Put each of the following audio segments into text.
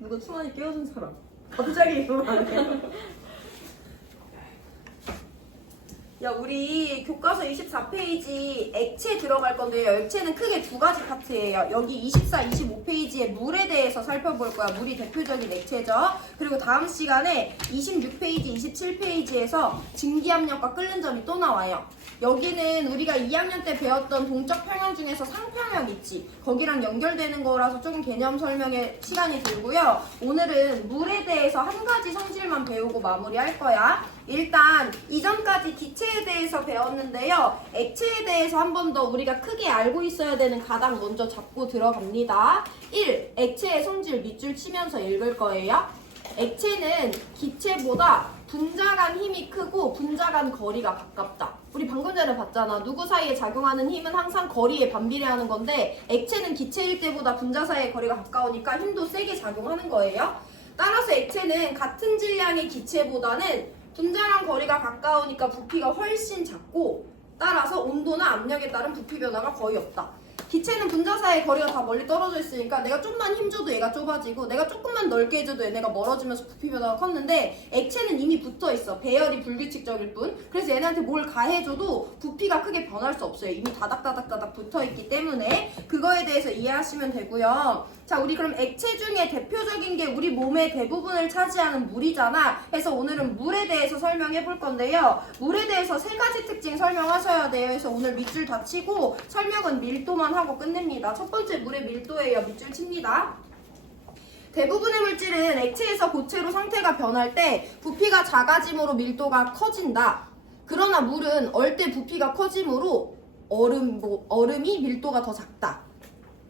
누가 충환이 깨워준 사람. 갑자기 그만해. 야, 우리 교과서 24페이지 액체 들어갈 건데요. 액체는 크게 두 가지 파트예요. 여기 24, 25페이지에 물에 대해서 살펴볼 거야. 물이 대표적인 액체죠. 그리고 다음 시간에 26페이지, 27페이지에서 증기압력과 끓는 점이 또 나와요. 여기는 우리가 2학년 때 배웠던 동적 평형 중에서 상평형 있지. 거기랑 연결되는 거라서 조금 개념 설명에 시간이 들고요. 오늘은 물에 대해서 한 가지 성질만 배우고 마무리할 거야. 일단 이전까지 기체에 대해서 배웠는데요. 액체에 대해서 한 번 더 우리가 크게 알고 있어야 되는 가닥 먼저 잡고 들어갑니다. 1. 액체의 성질 밑줄 치면서 읽을 거예요. 액체는 기체보다 분자 간 힘이 크고 분자 간 거리가 가깝다. 우리 방금 전에 봤잖아. 누구 사이에 작용하는 힘은 항상 거리에 반비례하는 건데 액체는 기체일 때보다 분자 사이의 거리가 가까우니까 힘도 세게 작용하는 거예요. 따라서 액체는 같은 질량의 기체보다는 분자랑 거리가 가까우니까 부피가 훨씬 작고 따라서 온도나 압력에 따른 부피 변화가 거의 없다. 기체는 분자 사이의 거리가 다 멀리 떨어져 있으니까 내가 좀만 힘줘도 얘가 좁아지고 내가 조금만 넓게 해줘도 얘네가 멀어지면서 부피 변화가 컸는데 액체는 이미 붙어 있어. 배열이 불규칙적일 뿐. 그래서 얘네한테 뭘 가해줘도 부피가 크게 변할 수 없어요. 이미 다닥다닥다닥 붙어 있기 때문에 그거에 대해서 이해하시면 되고요. 자, 우리 그럼 액체 중에 대표적인 게 우리 몸의 대부분을 차지하는 물이잖아. 그래서 오늘은 물에 대해서 설명해 볼 건데요. 물에 대해서 세 가지 특징 설명하셔야 돼요. 그래서 오늘 밑줄 다 치고 설명은 밀도만 하고 끝냅니다. 첫 번째 물의 밀도예요. 밑줄 칩니다. 대부분의 물질은 액체에서 고체로 상태가 변할 때 부피가 작아짐으로 밀도가 커진다. 그러나 물은 얼 때 부피가 커짐으로 얼음이 밀도가 더 작다.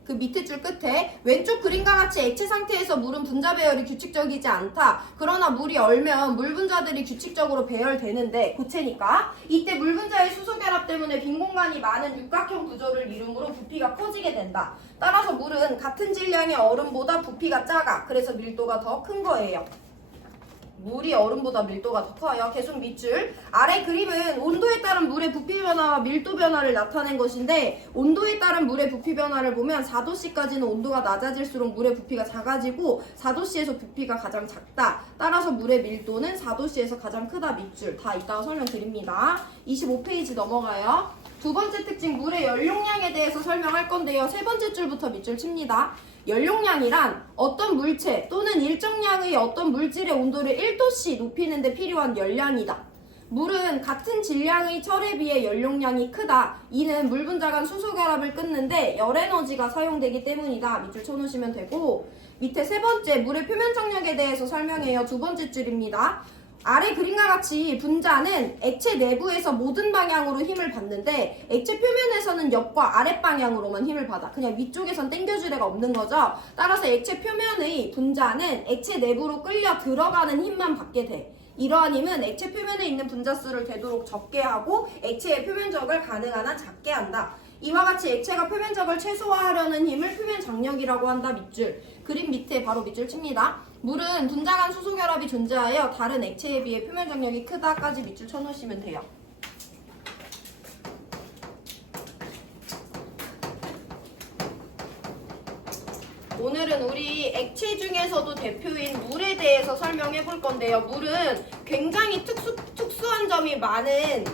그 밑에 줄 끝에 왼쪽 그림과 같이 액체 상태에서 물은 분자 배열이 규칙적이지 않다. 그러나 물이 얼면 물 분자들이 규칙적으로 배열되는데 고체니까 이때 물 분자의 수소 결합 때문에 빈 공간이 많은 육각형 구조를 이루므로 부피가 커지게 된다. 따라서 물은 같은 질량의 얼음보다 부피가 작아. 그래서 밀도가 더 큰 거예요. 물이 얼음보다 밀도가 더 커요. 계속 밑줄. 아래 그림은 온도에 따른 물의 부피 변화와 밀도 변화를 나타낸 것인데 온도에 따른 물의 부피 변화를 보면 4도씨까지는 온도가 낮아질수록 물의 부피가 작아지고 4도씨에서 부피가 가장 작다. 따라서 물의 밀도는 4도씨에서 가장 크다. 밑줄. 다 이따가 설명드립니다. 25페이지 넘어가요. 두 번째 특징 물의 연용량에 대해서 설명할 건데요. 세 번째 줄부터 밑줄 칩니다. 연용량이란 어떤 물체 또는 일정량의 어떤 물질의 온도를 1도씨 높이는 데 필요한 열량이다. 물은 같은 질량의 철에 비해 연용량이 크다. 이는 물 분자 간 수소 결합을 끊는데 열 에너지가 사용되기 때문이다. 밑줄 쳐놓으시면 되고 밑에 세 번째 물의 표면 장력에 대해서 설명해요. 두 번째 줄입니다. 아래 그림과 같이 분자는 액체 내부에서 모든 방향으로 힘을 받는데 액체 표면에서는 옆과 아랫 방향으로만 힘을 받아. 그냥 위쪽에선 당겨줄 애가 없는 거죠. 따라서 액체 표면의 분자는 액체 내부로 끌려 들어가는 힘만 받게 돼. 이러한 힘은 액체 표면에 있는 분자 수를 되도록 적게 하고 액체의 표면적을 가능한 한 작게 한다. 이와 같이 액체가 표면적을 최소화하려는 힘을 표면 장력이라고 한다. 밑줄. 그림 밑에 바로 밑줄 칩니다. 물은 분자 간 수소 결합이 존재하여 다른 액체에 비해 표면 장력이 크다까지 밑줄 쳐놓으시면 돼요. 오늘은 우리 액체 중에서도 대표인 물에 대해서 설명해 볼 건데요. 물은 굉장히 특수한 점이 많은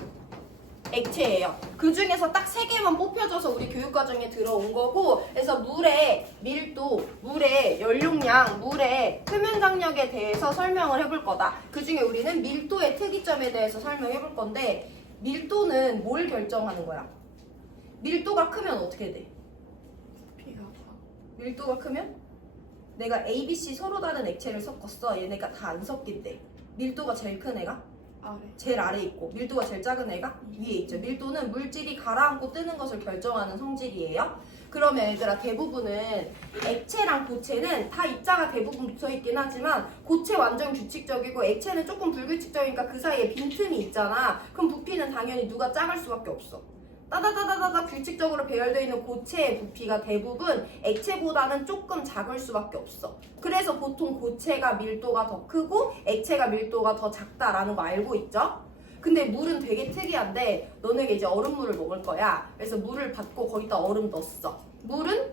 액체예요. 그 중에서 딱 3개만 뽑혀져서 우리 교육과정에 들어온 거고, 그래서 물의 밀도, 물의 연용량, 물의 표면 장력에 대해서 설명을 해볼 거다. 그 중에 우리는 밀도의 특이점에 대해서 설명해 볼 건데, 밀도는 뭘 결정하는 거야? 밀도가 크면 어떻게 돼? 밀도가 크면 내가 A, B, C 서로 다른 액체를 섞었어. 얘네가 다 안 섞인대. 밀도가 제일 큰 애가? 아래. 제일 아래 있고 밀도가 제일 작은 애가 위에 있죠. 밀도는 물질이 가라앉고 뜨는 것을 결정하는 성질이에요. 그러면 얘들아 대부분은 액체랑 고체는 다 입자가 대부분 붙어있긴 하지만 고체 완전 규칙적이고 액체는 조금 불규칙적이니까 그 사이에 빈틈이 있잖아. 그럼 부피는 당연히 누가 작을 수밖에 없어. 따다다다다다 규칙적으로 배열되어 있는 고체의 부피가 대부분 액체보다는 조금 작을 수밖에 없어. 그래서 보통 고체가 밀도가 더 크고 액체가 밀도가 더 작다라는 거 알고 있죠? 근데 물은 되게 특이한데 너네가 이제 얼음물을 먹을 거야. 그래서 물을 받고 거기다 얼음 넣었어. 물은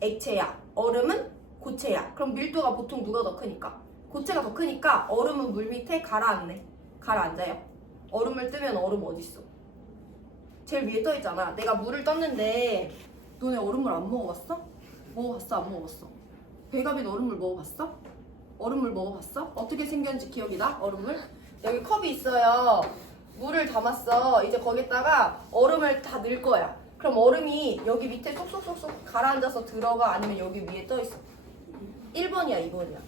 액체야. 얼음은 고체야. 그럼 밀도가 보통 누가 더 크니까? 고체가 더 크니까 얼음은 물 밑에 가라앉네. 가라앉아요. 얼음을 뜨면 얼음 어딨어? 제일 위에 떠있잖아. 내가 물을 떴는데 너네 얼음물 안 먹어봤어? 먹어봤어? 안 먹어봤어? 배갑이 얼음물 먹어봤어? 얼음물 먹어봤어? 어떻게 생겼는지 기억이 나? 얼음물? 여기 컵이 있어요. 물을 담았어. 이제 거기다가 얼음을 다 넣을 거야. 그럼 얼음이 여기 밑에 쏙쏙쏙쏙 가라앉아서 들어가 아니면 여기 위에 떠있어? 1번이야 2번이야?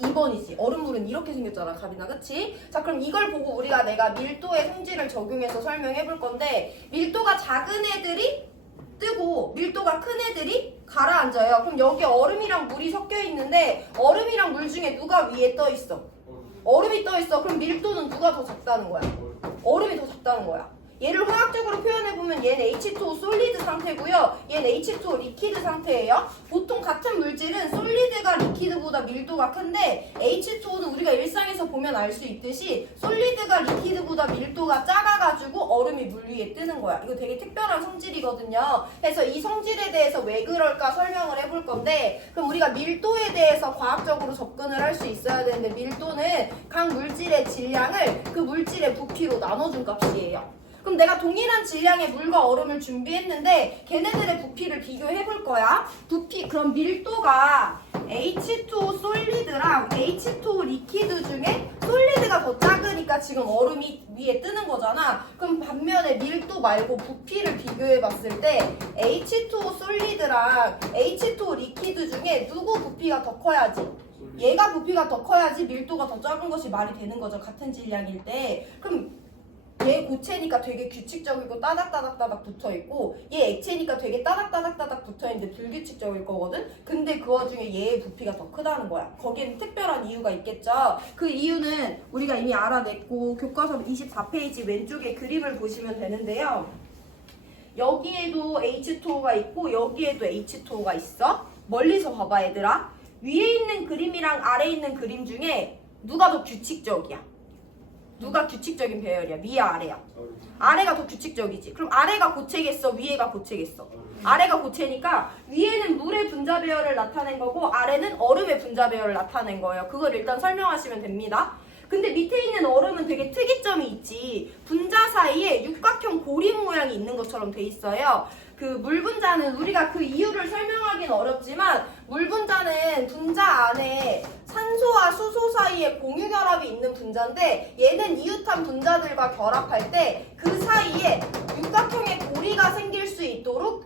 2번이지. 얼음물은 이렇게 생겼잖아 가빈아, 그치? 자, 그럼 이걸 보고 우리가 내가 밀도의 성질을 적용해서 설명해 볼 건데, 밀도가 작은 애들이 뜨고 밀도가 큰 애들이 가라앉아요. 그럼 여기 얼음이랑 물이 섞여 있는데 얼음이랑 물 중에 누가 위에 떠 있어? 얼음이 떠 있어. 그럼 밀도는 누가 더 작다는 거야? 얼음이 더 작다는 거야. 얘를 화학적으로 표현해보면 얘는 H2O 솔리드 상태고요. 얘는 H2O 리퀴드 상태예요. 보통 같은 물질은 솔리드가 리퀴드보다 밀도가 큰데 H2O는 우리가 일상에서 보면 알 수 있듯이 솔리드가 리퀴드보다 밀도가 작아가지고 얼음이 물 위에 뜨는 거야. 이거 되게 특별한 성질이거든요. 그래서 이 성질에 대해서 왜 그럴까 설명을 해볼 건데, 그럼 우리가 밀도에 대해서 과학적으로 접근을 할 수 있어야 되는데, 밀도는 각 물질의 질량을 그 물질의 부피로 나눠준 값이에요. 그럼 내가 동일한 질량의 물과 얼음을 준비했는데 걔네들의 부피를 비교해 볼 거야. 부피, 그럼 밀도가 H2O 솔리드랑 H2O 리퀴드 중에 솔리드가 더 작으니까 지금 얼음이 위에 뜨는 거잖아. 그럼 반면에 밀도 말고 부피를 비교해 봤을 때 H2O 솔리드랑 H2O 리퀴드 중에 누구 부피가 더 커야지? 얘가 부피가 더 커야지 밀도가 더 작은 것이 말이 되는 거죠. 같은 질량일 때. 그럼 얘 고체니까 되게 규칙적이고 따닥따닥따닥 붙어있고, 얘 액체니까 되게 따닥따닥따닥 붙어있는데 불규칙적일 거거든? 근데 그 와중에 얘의 부피가 더 크다는 거야. 거기에는 특별한 이유가 있겠죠? 그 이유는 우리가 이미 알아냈고 교과서 24페이지 왼쪽에 그림을 보시면 되는데요. 여기에도 H2O가 있고 여기에도 H2O가 있어. 멀리서 봐봐 얘들아. 위에 있는 그림이랑 아래에 있는 그림 중에 누가 더 규칙적이야? 누가 규칙적인 배열이야? 위야 아래야? 아래가 더 규칙적이지. 그럼 아래가 고체겠어? 위에가 고체겠어? 아래가 고체니까 위에는 물의 분자 배열을 나타낸 거고 아래는 얼음의 분자 배열을 나타낸 거예요. 그걸 일단 설명하시면 됩니다. 근데 밑에 있는 얼음은 되게 특이점이 있지. 분자 사이에 육각형 고리 모양이 있는 것처럼 돼 있어요. 그 물 분자는 우리가 그 이유를 설명하기는 어렵지만, 물 분자는 분자 안에 산소와 수소 사이에 공유 결합이 있는 분자인데 얘는 이웃한 분자들과 결합할 때 그 사이에 육각형의 고리가 생길 수 있도록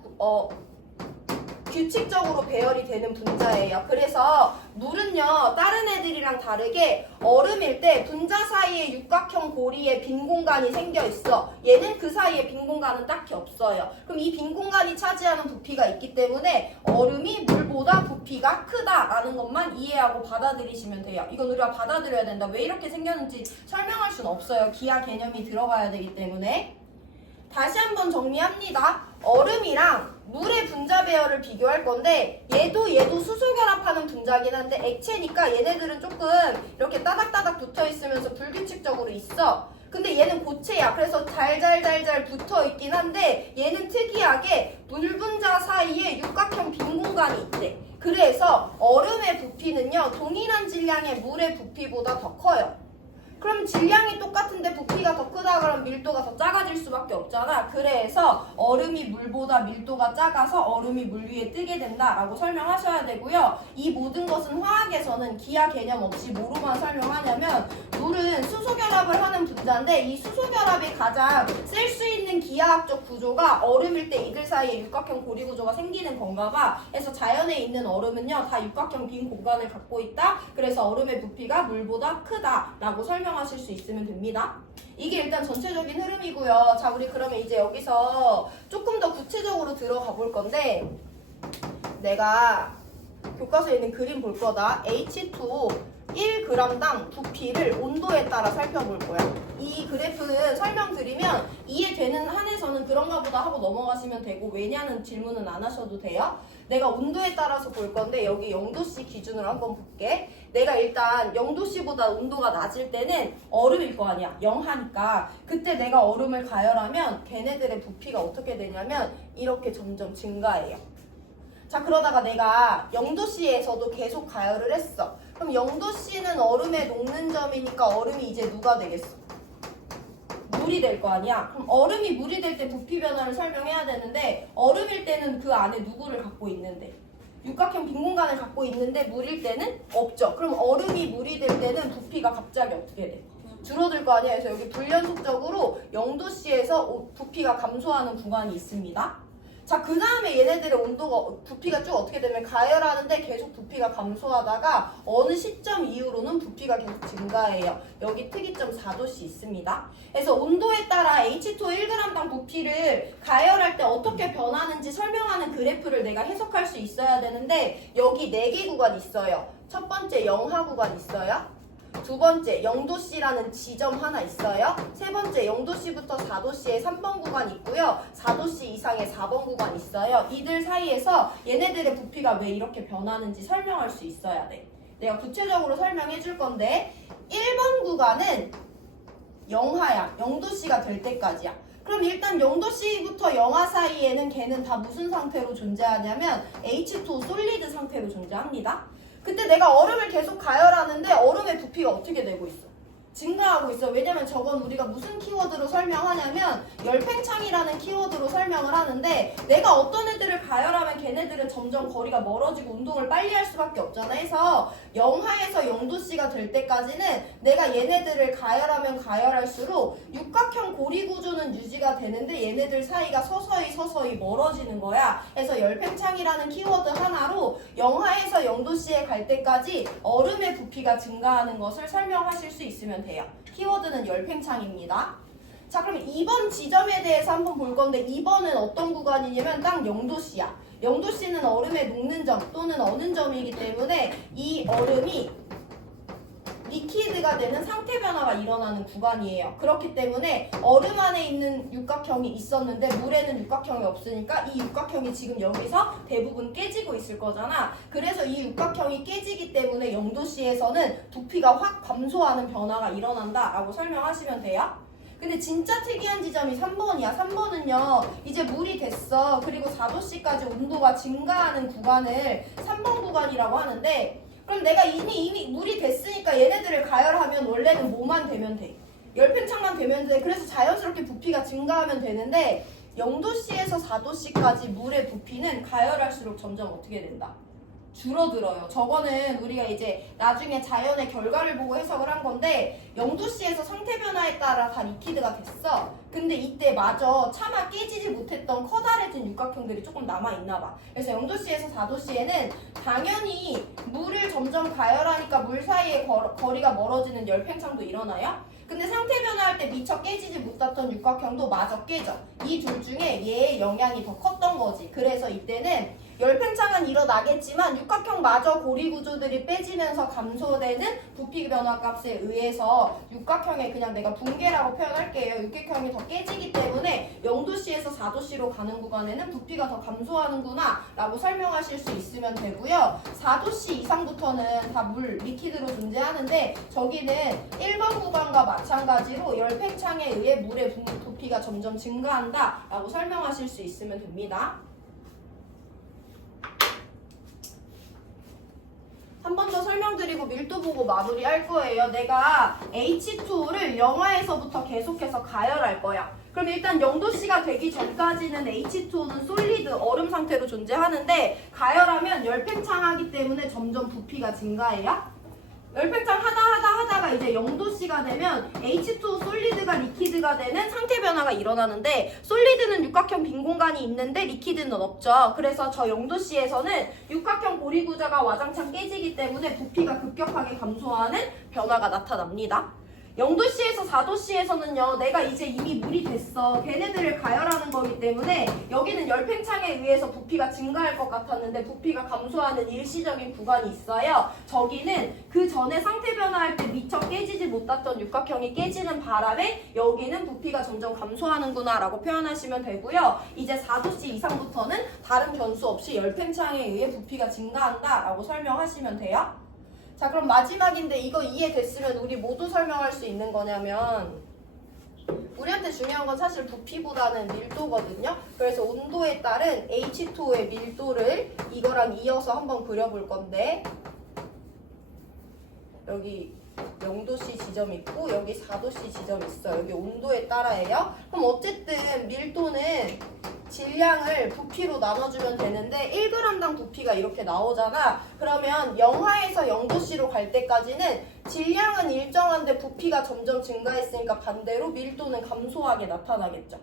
규칙적으로 배열이 되는 분자예요. 그래서 물은요 다른 애들이랑 다르게 얼음일 때 분자 사이에 육각형 고리에 빈 공간이 생겨 있어. 얘는 그 사이에 빈 공간은 딱히 없어요. 그럼 이 빈 공간이 차지하는 부피가 있기 때문에 얼음이 물보다 부피가 크다라는 것만 이해하고 받아들이시면 돼요. 이건 우리가 받아들여야 된다. 왜 이렇게 생겼는지 설명할 수는 없어요. 기하 개념이 들어가야 되기 때문에. 다시 한번 정리합니다. 얼음이랑 물의 분자 배열을 비교할 건데 얘도 수소 결합하는 분자긴 한데 액체니까 얘네들은 조금 이렇게 따닥따닥 붙어 있으면서 불규칙적으로 있어. 근데 얘는 고체야. 그래서 잘잘잘잘 붙어 있긴 한데 얘는 특이하게 물 분자 사이에 육각형 빈 공간이 있대. 그래서 얼음의 부피는요 동일한 질량의 물의 부피보다 더 커요. 그럼 질량이 똑같은데 부피가 더 크다 그러면 밀도가 더 작아질 수밖에 없잖아. 그래서 얼음이 물보다 밀도가 작아서 얼음이 물 위에 뜨게 된다라고 설명하셔야 되고요. 이 모든 것은 화학에서는 기하 개념 없이 뭐로만 설명하냐면, 물은 수소 결합을 하는 분자인데 이 수소 결합이 가장 쓸 수 있는 기하학적 구조가 얼음일 때 이들 사이에 육각형 고리 구조가 생기는 건가 봐. 그래서 자연에 있는 얼음은요 다 육각형 빈 공간을 갖고 있다. 그래서 얼음의 부피가 물보다 크다라고 설명하실 수 있으면 됩니다. 이게 일단 전체적인 흐름이고요. 자, 우리 그러면 이제 여기서 조금 더 구체적으로 들어가 볼 건데, 내가 교과서에 있는 그림 볼 거다. H2O 1g당 부피를 온도에 따라 살펴볼 거야. 이 그래프는 설명드리면 이해되는 한에서는 그런가 보다 하고 넘어가시면 되고, 왜냐는 질문은 안 하셔도 돼요. 내가 온도에 따라서 볼 건데 여기 0도씨 기준으로 한번 볼게. 내가 일단 0도씨보다 온도가 낮을 때는 얼음일 거 아니야. 영하니까. 그때 내가 얼음을 가열하면 걔네들의 부피가 어떻게 되냐면 이렇게 점점 증가해요. 자, 그러다가 내가 0도씨에서도 계속 가열을 했어. 그럼 0도씨는 얼음에 녹는 점이니까 얼음이 이제 누가 되겠어? 물이 될 거 아니야? 그럼 얼음이 물이 될 때 부피 변화를 설명해야 되는데 얼음일 때는 그 안에 누구를 갖고 있는데? 육각형 빈 공간을 갖고 있는데 물일 때는 없죠. 그럼 얼음이 물이 될 때는 부피가 갑자기 어떻게 돼? 줄어들 거 아니야. 그래서 여기 불연속적으로 0도씨에서 부피가 감소하는 구간이 있습니다. 자, 그 다음에 얘네들의 온도가, 부피가 쭉 어떻게 되면 가열하는데 계속 부피가 감소하다가 어느 시점 이후로는 부피가 계속 증가해요. 여기 특이점 4도씨 있습니다. 그래서 온도에 따라 H2O 1g당 부피를 가열할 때 어떻게 변하는지 설명하는 그래프를 내가 해석할 수 있어야 되는데 여기 4개 구간 있어요. 첫 번째 영하 구간 있어요. 두 번째 0도씨라는 지점 하나 있어요. 세 번째 0도씨부터 4도씨에 3번 구간 있고요. 4도씨 이상의 4번 구간 있어요. 이들 사이에서 얘네들의 부피가 왜 이렇게 변하는지 설명할 수 있어야 돼. 내가 구체적으로 설명해 줄 건데 1번 구간은 영하야. 0도씨가 될 때까지야. 그럼 일단 0도씨부터 영하 사이에는 걔는 다 무슨 상태로 존재하냐면 H2O 솔리드 상태로 존재합니다. 그때 내가 얼음을 계속 가열하는데 얼음의 부피가 어떻게 되고 있어? 증가하고 있어. 왜냐면 저건 우리가 무슨 키워드로 설명하냐면 열팽창이라는 키워드로 설명을 하는데 내가 어떤 애들을 가열하면 걔네들은 점점 거리가 멀어지고 운동을 빨리 할 수밖에 없잖아. 해서 영하에서 0도씨가 될 때까지는 내가 얘네들을 가열하면 가열할수록 육각형 고리 구조는 유지가 되는데 얘네들 사이가 서서히 멀어지는 거야. 그래서 열팽창이라는 키워드 하나로 영하에서 0도씨에 갈 때까지 얼음의 부피가 증가하는 것을 설명하실 수 있으면 돼요. 키워드는 열팽창입니다. 자, 그럼 2번 지점에 대해서 한번 볼 건데 2번은 어떤 구간이냐면 딱 0도씨야. 0도씨는 얼음에 녹는 점 또는 어는 점이기 때문에 이 얼음이 리퀴드가 되는 상태 변화가 일어나는 구간이에요. 그렇기 때문에 얼음 안에 있는 육각형이 있었는데 물에는 육각형이 없으니까 이 육각형이 지금 여기서 대부분 깨지고 있을 거잖아. 그래서 이 육각형이 깨지기 때문에 0도씨에서는 부피가 확 감소하는 변화가 일어난다라고 설명하시면 돼요. 근데 진짜 특이한 지점이 3번이야. 3번은요. 이제 물이 됐어. 그리고 4도씨까지 온도가 증가하는 구간을 3번 구간이라고 하는데 그럼 내가 이미 물이 됐으니까 얘네들을 가열하면 원래는 뭐만 되면 돼? 열팽창만 되면 돼. 그래서 자연스럽게 부피가 증가하면 되는데 0도씨에서 4도씨까지 물의 부피는 가열할수록 점점 어떻게 된다? 줄어들어요. 저거는 우리가 이제 나중에 자연의 결과를 보고 해석을 한 건데 0도씨에서 상태 변화에 따라 다 리퀴드가 됐어. 근데 이때 마저 차마 깨지지 못했던 커다래진 육각형들이 조금 남아있나 봐. 그래서 0도씨에서 4도씨에는 당연히 물을 점점 가열하니까 물 사이에 거리가 멀어지는 열팽창도 일어나요. 근데 상태 변화할 때 미처 깨지지 못했던 육각형도 마저 깨져. 이 둘 중에 얘의 영향이 더 컸던 거지. 그래서 이때는 열팽창은 일어나겠지만 육각형마저 고리 구조들이 빼지면서 감소되는 부피 변화 값에 의해서 육각형의 그냥 내가 붕괴라고 표현할게요. 육각형이 더 깨지기 때문에 0도씨에서 4도씨로 가는 구간에는 부피가 더 감소하는구나 라고 설명하실 수 있으면 되고요. 4도씨 이상부터는 다 물, 리퀴드로 존재하는데 저기는 1번 구간과 마찬가지로 열팽창에 의해 물의 부피가 점점 증가한다 라고 설명하실 수 있으면 됩니다. 한 번 더 설명드리고 밀도 보고 마무리할 거예요. 내가 H2O를 영하에서부터 계속해서 가열할 거야. 그럼 일단 0도씨가 되기 전까지는 H2O는 솔리드 얼음 상태로 존재하는데 가열하면 열팽창하기 때문에 점점 부피가 증가해요. 열팽창 하다가 이제 0도씨가 되면 H2O 솔리드가 리퀴드가 되는 상태 변화가 일어나는데 솔리드는 육각형 빈 공간이 있는데 리퀴드는 없죠. 그래서 저 0도씨에서는 육각형 고리 구조가 와장창 깨지기 때문에 부피가 급격하게 감소하는 변화가 나타납니다. 0도씨에서 4도씨에서는요. 내가 이제 이미 물이 됐어. 걔네들을 가열하는 거기 때문에 여기는 열팽창에 의해서 부피가 증가할 것 같았는데 부피가 감소하는 일시적인 구간이 있어요. 저기는 그 전에 상태 변화할 때 미처 깨지지 못했던 육각형이 깨지는 바람에 여기는 부피가 점점 감소하는구나 라고 표현하시면 되고요. 이제 4도씨 이상부터는 다른 변수 없이 열팽창에 의해 부피가 증가한다 라고 설명하시면 돼요. 자, 그럼 마지막인데 이거 이해됐으면 우리 모두 설명할 수 있는 거냐면 우리한테 중요한 건 사실 부피보다는 밀도거든요. 그래서 온도에 따른 H2O의 밀도를 이거랑 이어서 한번 그려볼 건데 여기 0도씨 지점 있고 여기 4도씨 지점 있어요. 여기 온도에 따라예요. 그럼 어쨌든 밀도는 질량을 부피로 나눠주면 되는데 1g당 부피가 이렇게 나오잖아. 그러면 영하에서 0도씨로 갈 때까지는 질량은 일정한데 부피가 점점 증가했으니까 반대로 밀도는 감소하게 나타나겠죠.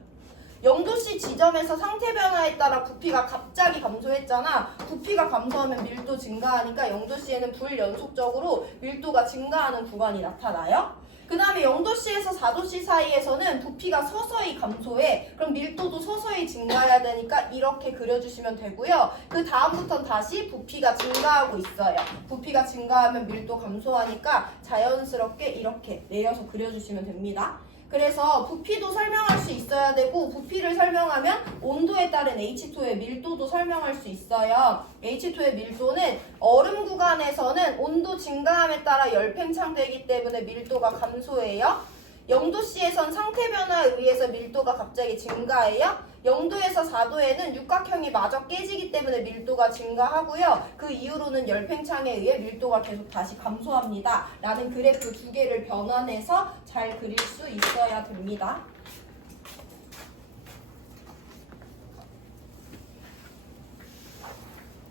0도씨 지점에서 상태 변화에 따라 부피가 갑자기 감소했잖아. 부피가 감소하면 밀도 증가하니까 0도씨에는 불연속적으로 밀도가 증가하는 구간이 나타나요. 그 다음에 0도씨에서 4도씨 사이에서는 부피가 서서히 감소해. 그럼 밀도도 서서히 증가해야 되니까 이렇게 그려주시면 되고요. 그 다음부터는 다시 부피가 증가하고 있어요. 부피가 증가하면 밀도 감소하니까 자연스럽게 이렇게 내려서 그려주시면 됩니다. 그래서 부피도 설명할 수 있어야 되고 부피를 설명하면 온도에 따른 H2의 밀도도 설명할 수 있어요. H2의 밀도는 얼음 구간에서는 온도 증가함에 따라 열 팽창되기 때문에 밀도가 감소해요. 0도씨에선 상태 변화에 의해서 밀도가 갑자기 증가해요. 0도에서 4도에는 육각형이 마저 깨지기 때문에 밀도가 증가하고요. 그 이후로는 열팽창에 의해 밀도가 계속 다시 감소합니다. 라는 그래프 두 개를 변환해서 잘 그릴 수 있어야 됩니다.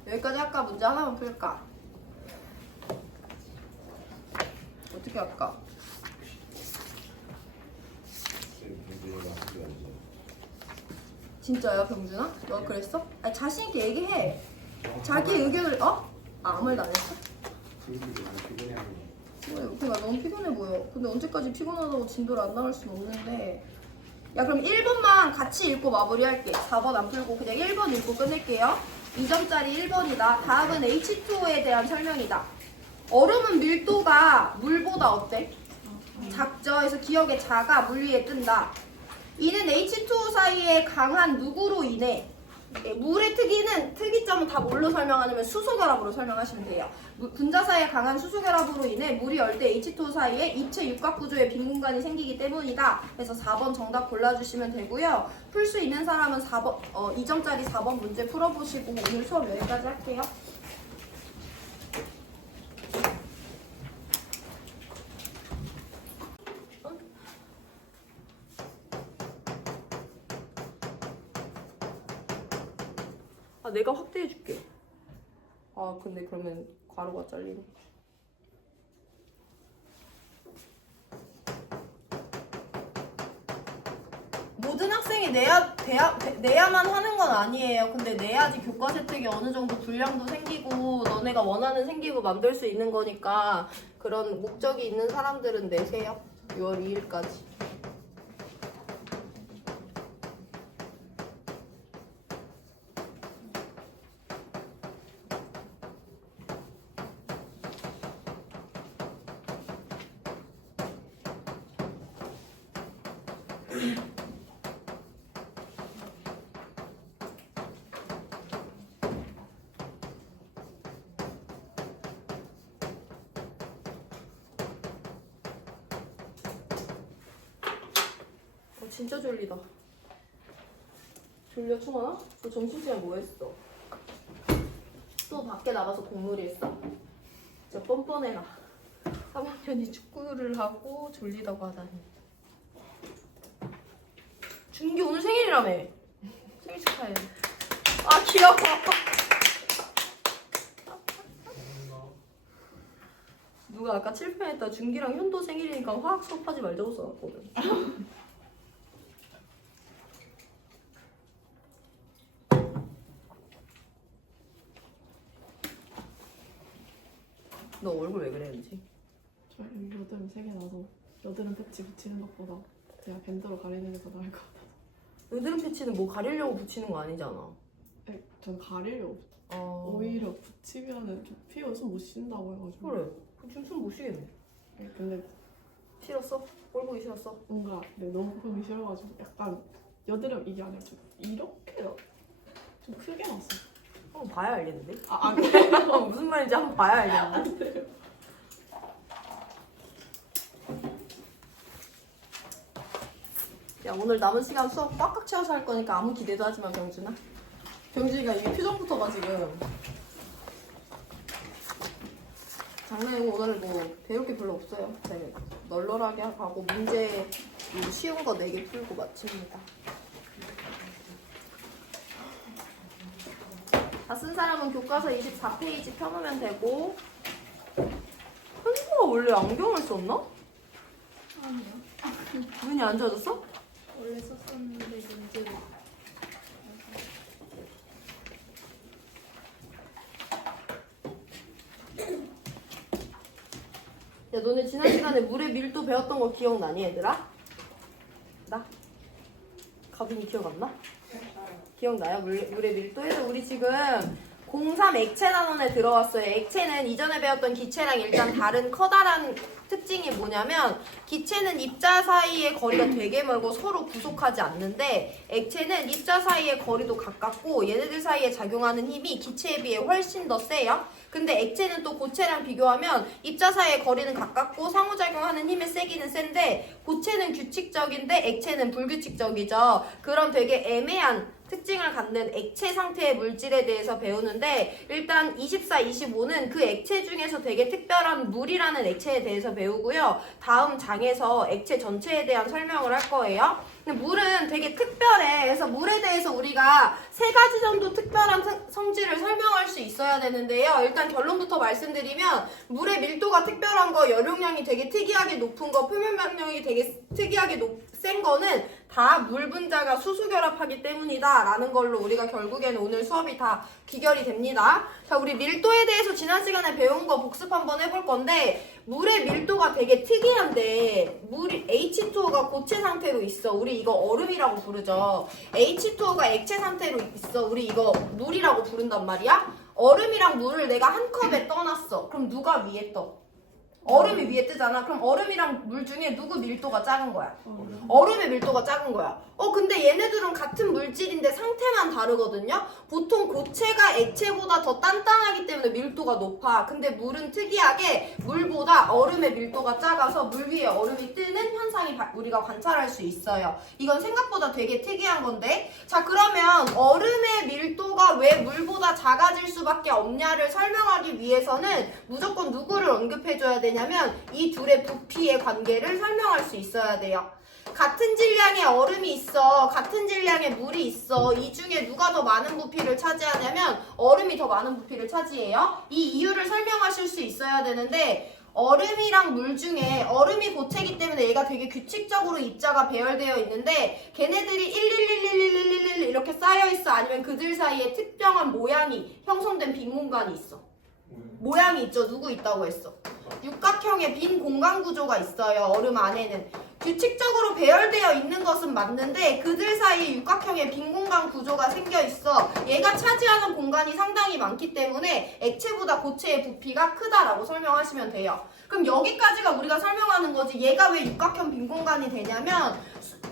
여기까지 할까? 문제 하나만 풀까? 어떻게 할까? 진짜요, 병준아? 너 그랬어? 아니, 자신 있게 얘기해. 자기 의견을 아무 말도 안 했어? 나 너무 피곤해 보여. 근데 언제까지 피곤하다고 진도를 안 나올 순 없는데. 야, 그럼 1번만 같이 읽고 마무리할게. 4번 안 풀고 그냥 1번 읽고 끝낼게요. 2점짜리 1번이다. 다음은 H2O에 대한 설명이다. 얼음은 밀도가 물보다 어때? 작죠? 그래서 기억에 작아, 물 위에 뜬다. 이는 H2O 사이에 강한 누구로 인해 물의 특이점은 다 뭘로 설명하냐면 수소결합으로 설명하시면 돼요. 분자 사이에 강한 수소결합으로 인해 물이 열대 H2O 사이에 입체 육각 구조의 빈 공간이 생기기 때문이다. 그래서 4번 정답 골라주시면 되고요. 풀 수 있는 사람은 4번 2점짜리 4번 문제 풀어보시고 오늘 수업 여기까지 할게요. 내가 확대해줄게. 근데 그러면 괄호가 잘리네. 모든 학생이 내야만 하는 건 아니에요. 근데 내야지 교과 혜택이 어느 정도 분량도 생기고 너네가 원하는 생기부 만들 수 있는 거니까 그런 목적이 있는 사람들은 내세요. 6월 2일까지. 진짜 졸리다. 졸려, 충원아? 너 점심시간 뭐 했어? 또 밖에 나가서 공놀이 했어? 진짜 뻔뻔해라. 3학년이 축구를 하고 졸리다고 하다니. 준기 오늘 생일이라며. 생일 축하해. 귀여워. 누가 아까 칠판에다 준기랑 현도 생일이니까 화학 수업하지 말자고 써놨거든. 너 얼굴 왜 그래, 은지? 저 여드름 3개 나서 여드름 패치 붙이는 것보다 제가 밴드로 가리는 게 더 나을 것 같아서. 여드름 패치는 뭐 가리려고 붙이는 거 아니잖아. 네, 전 가리려고 오히려 붙이면은 좀 피부 숨 못 쉰다고 해가지고. 그래, 지금 숨 못 쉬겠네. 네, 근데 싫었어? 꼴 보기 싫었어? 뭔가 너무 보기 싫어가지고 약간 여드름 이게 아니라 좀 이렇게 좀 크게 났어요. 한번 봐야 알겠는데? 그래요? 무슨 말인지 한번 봐야 알겠는데? 오늘 남은 시간 수업 꽉꽉 채워서 할 거니까 아무 기대도 하지 마, 병준아. 병준이가 이게 표정부터가 지금 장난이고 오늘 뭐 배울 게 별로 없어요. 네, 널널하게 하고 문제 쉬운 거 4개 풀고 마칩니다. 다 쓴 사람은 교과서 24페이지 펴놓으면 되고. 현수가 원래 안경을 썼나? 아니요. 눈이 안 좋아졌어? 원래 썼었는데 문제를. 야, 너네 지난 시간에 물의 밀도 배웠던 거 기억나니, 얘들아? 나? 가빈이 기억 안 나? 기억나요? 물의 밀도에서 우리 지금 03 액체 단원에 들어왔어요. 액체는 이전에 배웠던 기체랑 일단 다른 커다란 특징이 뭐냐면 기체는 입자 사이의 거리가 되게 멀고 서로 구속하지 않는데 액체는 입자 사이의 거리도 가깝고 얘네들 사이에 작용하는 힘이 기체에 비해 훨씬 더 세요. 근데 액체는 또 고체랑 비교하면 입자 사이의 거리는 가깝고 상호작용하는 힘의 세기는 센데 고체는 규칙적인데 액체는 불규칙적이죠. 그런 되게 애매한 특징을 갖는 액체 상태의 물질에 대해서 배우는데 일단 24, 25는 그 액체 중에서 되게 특별한 물이라는 액체에 대해서 배우고요. 다음 장에서 액체 전체에 대한 설명을 할 거예요. 근데 물은 되게 특별해. 그래서 물에 대해서 우리가 3가지 정도 특별한 성질을 설명할 수 있어야 되는데요. 일단 결론부터 말씀드리면 물의 밀도가 특별한 거, 열용량이 되게 특이하게 높은 거, 표면 방향이 되게 특이하게 센 거는 다 물 분자가 수소결합하기 때문이다 라는 걸로 우리가 결국에는 오늘 수업이 다 귀결이 됩니다. 자, 우리 밀도에 대해서 지난 시간에 배운 거 복습 한번 해볼 건데 물의 밀도가 되게 특이한데 물이 H2O가 고체 상태로 있어. 우리 이거 얼음이라고 부르죠. H2O가 액체 상태로 있어. 우리 이거 물이라고 부른단 말이야. 얼음이랑 물을 내가 한 컵에 떠놨어. 그럼 누가 위에 떠? 얼음이 위에 뜨잖아. 그럼 얼음이랑 물 중에 누구 밀도가 작은 거야? 얼음의 밀도가 작은 거야. 근데 얘네들은 같은 물질인데 상태만 다르거든요. 보통 고체가 액체보다 더 단단하기 때문에 밀도가 높아. 근데 물은 특이하게 물보다 얼음의 밀도가 작아서 물 위에 얼음이 뜨는 현상이 우리가 관찰할 수 있어요. 이건 생각보다 되게 특이한 건데. 자, 그러면 얼음의 밀도가 왜 물보다 작아질 수밖에 없냐를 설명하기 위해서는 무조건 누구를 언급해줘야 되냐면 이 둘의 부피의 관계를 설명할 수 있어야 돼요. 같은 질량의 얼음이 있어. 같은 질량의 물이 있어. 이 중에 누가 더 많은 부피를 차지하냐면 얼음이 더 많은 부피를 차지해요. 이 이유를 설명하실 수 있어야 되는데 얼음이랑 물 중에 얼음이 고체이기 때문에 얘가 되게 규칙적으로 입자가 배열되어 있는데 걔네들이 1111111 이렇게 쌓여있어. 아니면 그들 사이에 특정한 모양이 형성된 빈 공간이 있어. 모양이 있죠. 누구 있다고 했어? 육각형의 빈 공간 구조가 있어요. 얼음 안에는. 규칙적으로 배열되어 있는 것은 맞는데 그들 사이에 육각형의 빈 공간 구조가 생겨 있어. 얘가 차지하는 공간이 상당히 많기 때문에 액체보다 고체의 부피가 크다라고 설명하시면 돼요. 그럼 여기까지가 우리가 설명하는 거지. 얘가 왜 육각형 빈 공간이 되냐면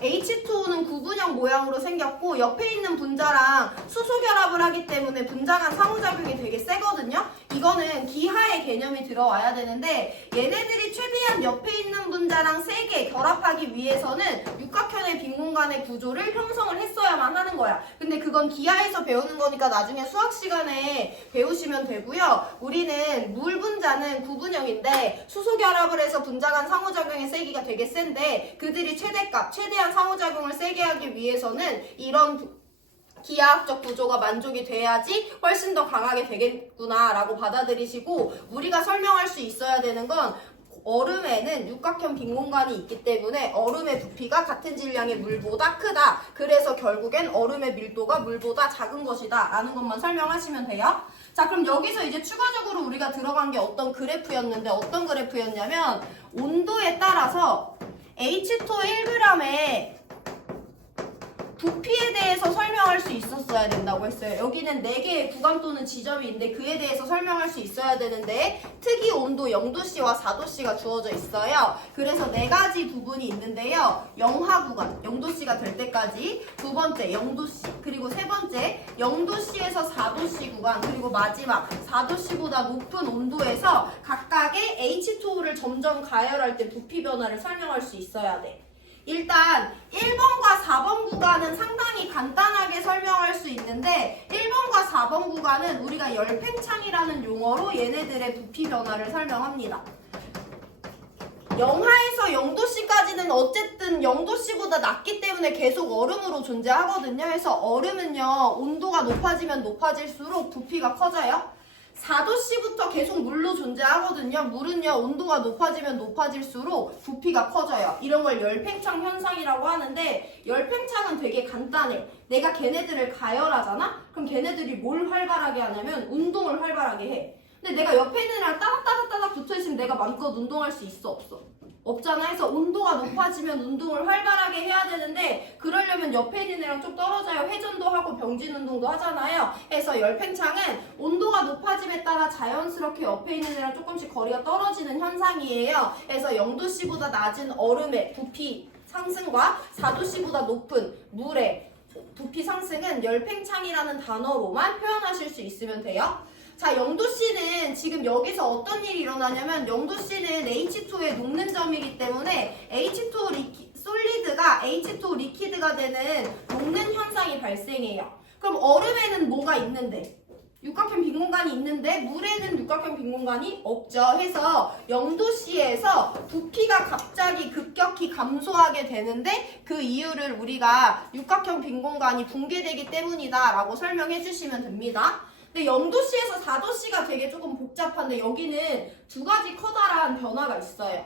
H2O는 구분형 모양으로 생겼고 옆에 있는 분자랑 수소 결합을 하기 때문에 분자 간 상호작용이 되게 세거든요. 이거는 기하의 개념이 들어와야 되는데 얘네들이 최대한 옆에 있는 분자랑 세게 결합하기 위해서는 육각형의 빈 공간의 구조를 형성을 했어야만 하는 거야. 근데 그건 기하에서 배우는 거니까 나중에 수학 시간에 배우시면 되고요. 우리는 물 분자는 구분형인데 수소 결합을 해서 분자 간 상호작용의 세기가 되게 센데 그들이 최대값, 최대한 상호작용을 세게 하기 위해서는 이런 기하학적 구조가 만족이 돼야지 훨씬 더 강하게 되겠구나 라고 받아들이시고 우리가 설명할 수 있어야 되는 건 얼음에는 육각형 빈 공간이 있기 때문에 얼음의 부피가 같은 질량의 물보다 크다. 그래서 결국엔 얼음의 밀도가 물보다 작은 것이다 라는 것만 설명하시면 돼요. 자, 그럼 여기서 이제 추가적으로 우리가 들어간 게 어떤 그래프였는데 어떤 그래프였냐면 온도에 따라서 H2O 1g의 부피에 대해서 설명할 수 있었어야 된다고 했어요. 여기는 4개의 구간 또는 지점이 있는데 그에 대해서 설명할 수 있어야 되는데 특이 온도 0도씨와 4도씨가 주어져 있어요. 그래서 4가지 부분이 있는데요. 영하 구간, 0도씨가 될 때까지, 두 번째 0도씨, 그리고 세 번째 0도씨에서 4도씨 구간, 그리고 마지막 4도씨보다 높은 온도에서 각각의 H2O를 점점 가열할 때 부피 변화를 설명할 수 있어야 돼. 일단 1번과 4번 구간은 상당히 간단하게 설명할 수 있는데 1번과 4번 구간은 우리가 열팽창이라는 용어로 얘네들의 부피 변화를 설명합니다. 영하에서 0도씨까지는 어쨌든 0도씨보다 낮기 때문에 계속 얼음으로 존재하거든요. 그래서 얼음은요, 온도가 높아지면 높아질수록 부피가 커져요. 4도씨부터 계속 물로 존재하거든요. 물은요, 온도가 높아지면 높아질수록 부피가 커져요. 이런 걸 열팽창 현상이라고 하는데, 열팽창은 되게 간단해. 내가 걔네들을 가열하잖아? 그럼 걔네들이 뭘 활발하게 하냐면 운동을 활발하게 해. 근데 내가 옆에 있는 애랑 따닥따닥따닥 붙어있으면 내가 마음껏 운동할 수 있어, 없어? 없잖아. 해서 온도가 높아지면 운동을 활발하게 해야 되는데 그러려면 옆에 있는 애랑 좀 떨어져야 회전도 하고 병진 운동도 하잖아요. 해서 열팽창은 온도가 높아짐에 따라 자연스럽게 옆에 있는 애랑 조금씩 거리가 떨어지는 현상이에요. 해서 0도씨보다 낮은 얼음의 부피 상승과 4도씨보다 높은 물의 부피 상승은 열팽창이라는 단어로만 표현하실 수 있으면 돼요. 자, 0도씨는 지금 여기서 어떤 일이 일어나냐면 0도씨는 H2의 녹는 점이기 때문에 H2 솔리드가 H2 리퀴드가 되는 녹는 현상이 발생해요. 그럼 얼음에는 뭐가 있는데? 육각형 빈 공간이 있는데 물에는 육각형 빈 공간이 없죠. 해서 0도씨에서 부피가 갑자기 급격히 감소하게 되는데 그 이유를 우리가 육각형 빈 공간이 붕괴되기 때문이다 라고 설명해 주시면 됩니다. 근데 0도씨에서 4도씨가 되게 조금 복잡한데 여기는 두 가지 커다란 변화가 있어요.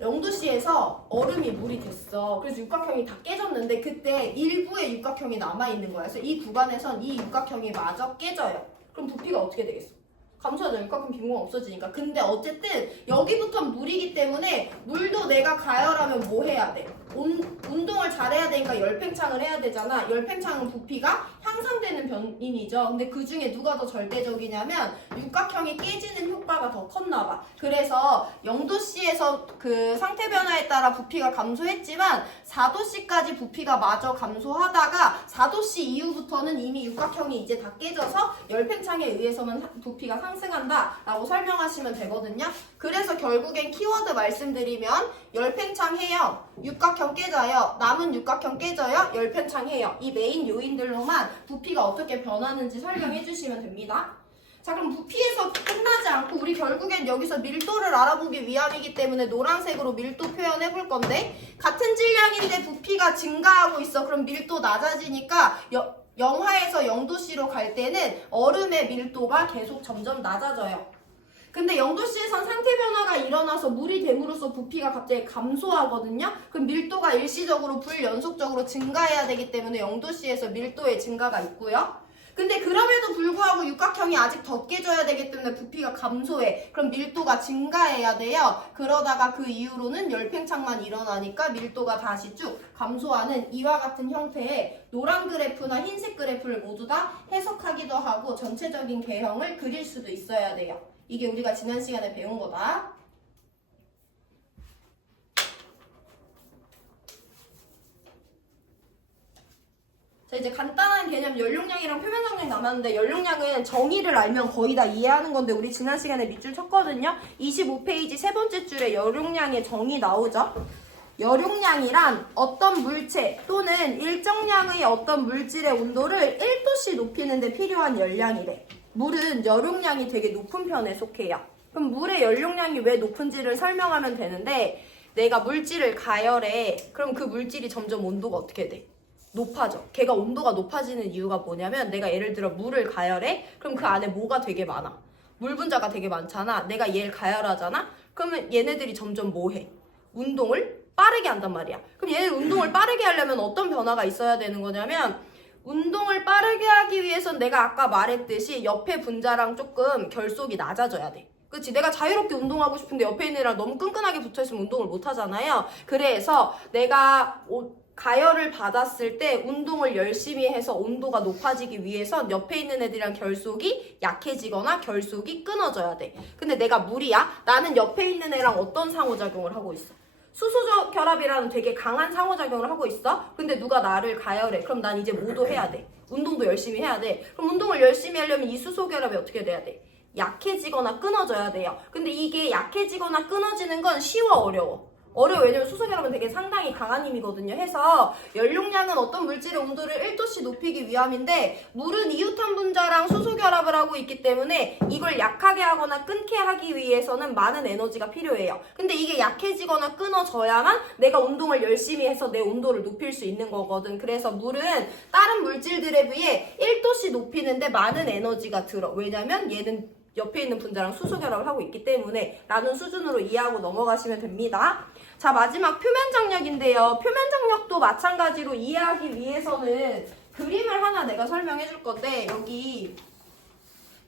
0도씨에서 얼음이 물이 됐어. 그래서 육각형이 다 깨졌는데 그때 일부의 육각형이 남아있는 거야. 그래서 이 구간에선 이 육각형이 마저 깨져요. 그럼 부피가 어떻게 되겠어? 감소하죠. 육각형 빈 공간 없어지니까. 근데 어쨌든 여기부터 물이기 때문에 물도 내가 가열하면 뭐 해야 돼? 운동을 잘해야 되니까 열팽창을 해야 되잖아. 열팽창은 부피가 향상되는 변인이죠. 근데 그 중에 누가 더 절대적이냐면 육각형이 깨지는 효과가 더 컸나 봐. 그래서 0도씨에서 그 상태 변화에 따라 부피가 감소했지만 4도씨까지 부피가 마저 감소하다가 4도씨 이후부터는 이미 육각형이 이제 다 깨져서 열팽창에 의해서만 부피가 상승한다 라고 설명하시면 되거든요. 그래서 결국엔 키워드 말씀드리면 열팽창 해요. 육각형 깨져요. 남은 육각형 깨져요. 열팽창 해요. 이 메인 요인들로만 부피가 어떻게 변하는지 설명해 주시면 됩니다. 자, 그럼 부피에서 끝나지 않고 우리 결국엔 여기서 밀도를 알아보기 위함이기 때문에 노란색으로 밀도 표현해 볼 건데 같은 질량인데 부피가 증가하고 있어. 그럼 밀도 낮아지니까 영하에서 0도씨로 갈 때는 얼음의 밀도가 계속 점점 낮아져요. 근데 0도씨에선 상태 변화가 일어나서 물이 됨으로써 부피가 갑자기 감소하거든요. 그럼 밀도가 일시적으로 불연속적으로 증가해야 되기 때문에 0도씨에서 밀도의 증가가 있고요. 근데 그럼에도 불구하고 육각형이 아직 더 깨져야 되기 때문에 부피가 감소해. 그럼 밀도가 증가해야 돼요. 그러다가 그 이후로는 열팽창만 일어나니까 밀도가 다시 쭉 감소하는 이와 같은 형태의 노란 그래프나 흰색 그래프를 모두 다 해석하기도 하고 전체적인 개형을 그릴 수도 있어야 돼요. 이게 우리가 지난 시간에 배운 거다. 자, 이제 간단한 개념 연용량이랑 표면정량 남았는데 연용량은 정의를 알면 거의 다 이해하는 건데 우리 지난 시간에 밑줄 쳤거든요. 25페이지 세 번째 줄에 연용량의 정의 나오죠. 연용량이란 어떤 물체 또는 일정량의 어떤 물질의 온도를 1도씨 높이는 데 필요한 열량이래. 물은 연용량이 되게 높은 편에 속해요. 그럼 물의 연용량이 왜 높은지를 설명하면 되는데 내가 물질을 가열해. 그럼 그 물질이 점점 온도가 어떻게 돼? 높아져. 걔가 온도가 높아지는 이유가 뭐냐면 내가 예를 들어 물을 가열해. 그럼 그 안에 뭐가 되게 많아? 물 분자가 되게 많잖아. 내가 얘를 가열하잖아. 그러면 얘네들이 점점 뭐 해? 운동을 빠르게 한단 말이야. 그럼 얘네들 운동을 빠르게 하려면 어떤 변화가 있어야 되는 거냐면 운동을 빠르게 하기 위해선 내가 아까 말했듯이 옆에 분자랑 조금 결속이 낮아져야 돼. 그치? 내가 자유롭게 운동하고 싶은데 옆에 있는 애랑 너무 끈끈하게 붙어있으면 운동을 못 하잖아요. 그래서 내가 가열을 받았을 때 운동을 열심히 해서 온도가 높아지기 위해선 옆에 있는 애들이랑 결속이 약해지거나 결속이 끊어져야 돼. 근데 내가 물이야? 나는 옆에 있는 애랑 어떤 상호작용을 하고 있어? 수소 결합이라는 되게 강한 상호작용을 하고 있어. 근데 누가 나를 가열해. 그럼 난 이제 뭐도 해야 돼. 운동도 열심히 해야 돼. 그럼 운동을 열심히 하려면 이 수소 결합이 어떻게 돼야 돼? 약해지거나 끊어져야 돼요. 근데 이게 약해지거나 끊어지는 건 쉬워 어려워? 어려워. 왜냐면 수소결합은 되게 상당히 강한 힘이거든요. 해서 연료량은 어떤 물질의 온도를 1도씨 높이기 위함인데 물은 이웃한 분자랑 수소결합을 하고 있기 때문에 이걸 약하게 하거나 끊게 하기 위해서는 많은 에너지가 필요해요. 근데 이게 약해지거나 끊어져야만 내가 운동을 열심히 해서 내 온도를 높일 수 있는 거거든. 그래서 물은 다른 물질들에 비해 1도씨 높이는데 많은 에너지가 들어. 왜냐면 얘는 옆에 있는 분자랑 수소결합을 하고 있기 때문에 라는 수준으로 이해하고 넘어가시면 됩니다. 자, 마지막 표면 장력인데요. 표면 장력도 마찬가지로 이해하기 위해서는 그림을 하나 내가 설명해 줄 건데 여기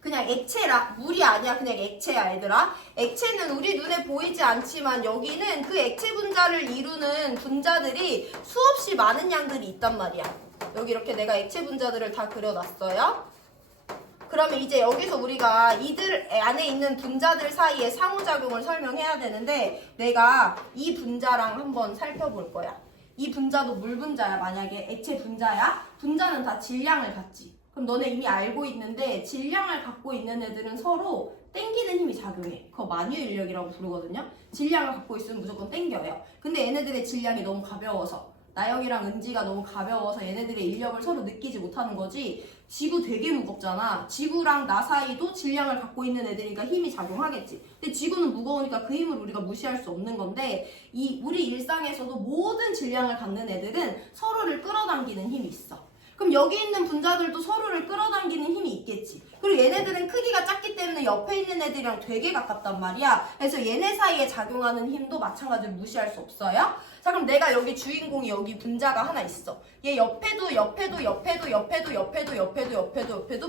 그냥 액체라 물이 아니야. 그냥 액체야 얘들아. 액체는 우리 눈에 보이지 않지만 여기는 그 액체 분자를 이루는 분자들이 수없이 많은 양들이 있단 말이야. 여기 이렇게 내가 액체 분자들을 다 그려놨어요. 그러면 이제 여기서 우리가 이들 안에 있는 분자들 사이의 상호작용을 설명해야 되는데 내가 이 분자랑 한번 살펴볼 거야. 이 분자도 물 분자야. 만약에 액체 분자야. 분자는 다 질량을 갖지. 그럼 너네 이미 알고 있는데 질량을 갖고 있는 애들은 서로 땡기는 힘이 작용해. 그거 만유 인력이라고 부르거든요. 질량을 갖고 있으면 무조건 땡겨요. 근데 얘네들의 질량이 너무 가벼워서 나영이랑 은지가 너무 가벼워서 얘네들의 인력을 서로 느끼지 못하는 거지. 지구 되게 무겁잖아. 지구랑 나 사이도 질량을 갖고 있는 애들이니까 힘이 작용하겠지. 근데 지구는 무거우니까 그 힘을 우리가 무시할 수 없는 건데 우리 일상에서도 모든 질량을 갖는 애들은 서로를 끌어당기는 힘이 있어. 그럼 여기 있는 분자들도 서로를 끌어당기는 힘이 있겠지. 그리고 얘네들은 크기가 작기 때문에 옆에 있는 애들이랑 되게 가깝단 말이야. 그래서 얘네 사이에 작용하는 힘도 마찬가지로 무시할 수 없어요. 자, 그럼 내가 여기 주인공이 여기 분자가 하나 있어. 얘 옆에도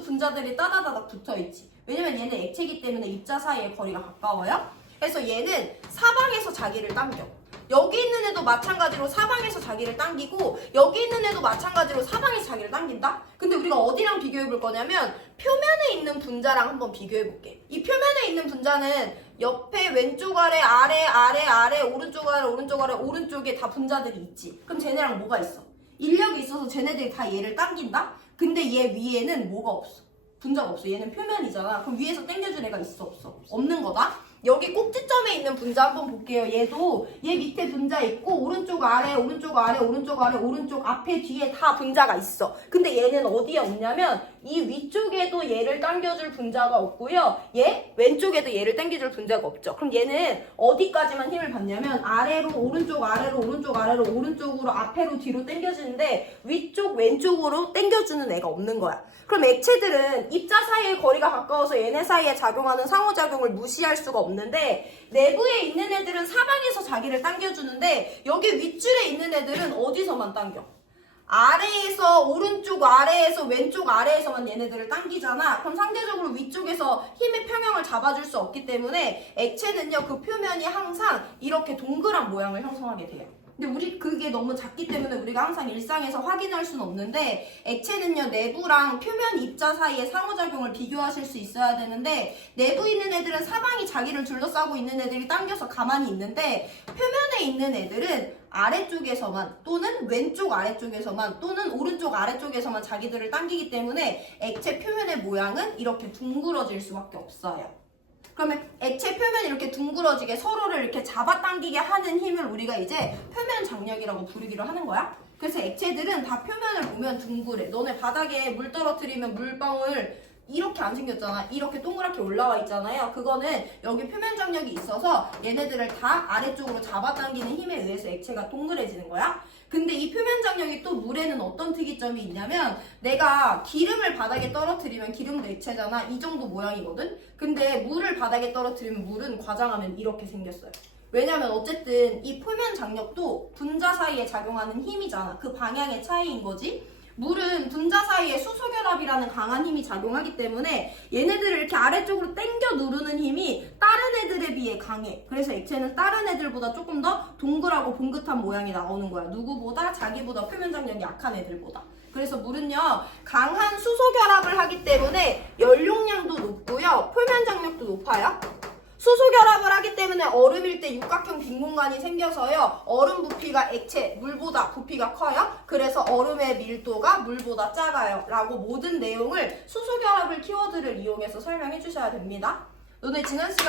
분자들이 따다다닥 붙어있지. 왜냐면 얘는 액체이기 때문에 입자 사이의 거리가 가까워요. 그래서 얘는 사방에서 자기를 당겨. 여기 있는 애도 마찬가지로 사방에서 자기를 당기고 여기 있는 애도 마찬가지로 사방에서 자기를 당긴다? 근데 우리가 어디랑 비교해볼 거냐면 표면에 있는 분자랑 한번 비교해볼게. 이 표면에 있는 분자는 옆에 왼쪽 아래 오른쪽 아래 오른쪽에 다 분자들이 있지. 그럼 쟤네랑 뭐가 있어? 인력이 있어서 쟤네들이 다 얘를 당긴다? 근데 얘 위에는 뭐가 없어? 분자가 없어. 얘는 표면이잖아. 그럼 위에서 당겨준 애가 있어 없어? 없는 거다. 여기 꼭지점에 있는 분자 한번 볼게요. 얘도 얘 밑에 분자 있고 오른쪽 아래 오른쪽 앞에 뒤에 다 분자가 있어. 근데 얘는 어디에 없냐면 이 위쪽에도 얘를 당겨줄 분자가 없고요. 얘 왼쪽에도 얘를 당겨줄 분자가 없죠. 그럼 얘는 어디까지만 힘을 받냐면 아래로 오른쪽 아래로 오른쪽으로 앞에로 뒤로 당겨주는데 위쪽 왼쪽으로 당겨주는 애가 없는 거야. 그럼 액체들은 입자 사이의 거리가 가까워서 얘네 사이에 작용하는 상호작용을 무시할 수가 없는데 내부에 있는 애들은 사방에서 자기를 당겨주는데 여기 윗줄에 있는 애들은 어디서만 당겨? 아래에서 오른쪽 아래에서 왼쪽 아래에서만 얘네들을 당기잖아. 그럼 상대적으로 위쪽에서 힘의 평형을 잡아줄 수 없기 때문에 액체는요 그 표면이 항상 이렇게 동그란 모양을 형성하게 돼요. 근데 우리 그게 너무 작기 때문에 우리가 항상 일상에서 확인할 수는 없는데 액체는요 내부랑 표면 입자 사이의 상호작용을 비교하실 수 있어야 되는데 내부에 있는 애들은 사방이 자기를 둘러싸고 있는 애들이 당겨서 가만히 있는데 표면에 있는 애들은 아래쪽에서만 또는 왼쪽 아래쪽에서만 또는 오른쪽 아래쪽에서만 자기들을 당기기 때문에 액체 표면의 모양은 이렇게 둥그러질 수밖에 없어요. 그러면 액체 표면이 이렇게 둥그러지게 서로를 이렇게 잡아당기게 하는 힘을 우리가 이제 표면 장력이라고 부르기로 하는 거야. 그래서 액체들은 다 표면을 보면 둥그래. 너네 바닥에 물 떨어뜨리면 물방울 이렇게 안 생겼잖아. 이렇게 동그랗게 올라와 있잖아요. 그거는 여기 표면 장력이 있어서 얘네들을 다 아래쪽으로 잡아당기는 힘에 의해서 액체가 동그래지는 거야. 근데 이 표면 장력이 또 물에는 어떤 특이점이 있냐면 내가 기름을 바닥에 떨어뜨리면 기름도 액체잖아. 이 정도 모양이거든. 근데 물을 바닥에 떨어뜨리면 물은 과장하면 이렇게 생겼어요. 왜냐면 어쨌든 이 표면 장력도 분자 사이에 작용하는 힘이잖아. 그 방향의 차이인 거지. 물은 분자 사이에 수소결합이라는 강한 힘이 작용하기 때문에 얘네들을 이렇게 아래쪽으로 당겨 누르는 힘이 다른 애들에 비해 강해. 그래서 액체는 다른 애들보다 조금 더 동그랗고 봉긋한 모양이 나오는 거야. 누구보다 자기보다 표면 장력이 약한 애들보다. 그래서 물은요 강한 수소결합을 하기 때문에 연용량도 높고요 표면 장력도 높아요. 수소결합을 하기 때문에 얼음일 때 육각형 빈 공간이 생겨서요 얼음 부피가 액체, 물보다 부피가 커요. 그래서 얼음의 밀도가 물보다 작아요 라고 모든 내용을 수소결합을 키워드를 이용해서 설명해 주셔야 됩니다. 너네 지난 시간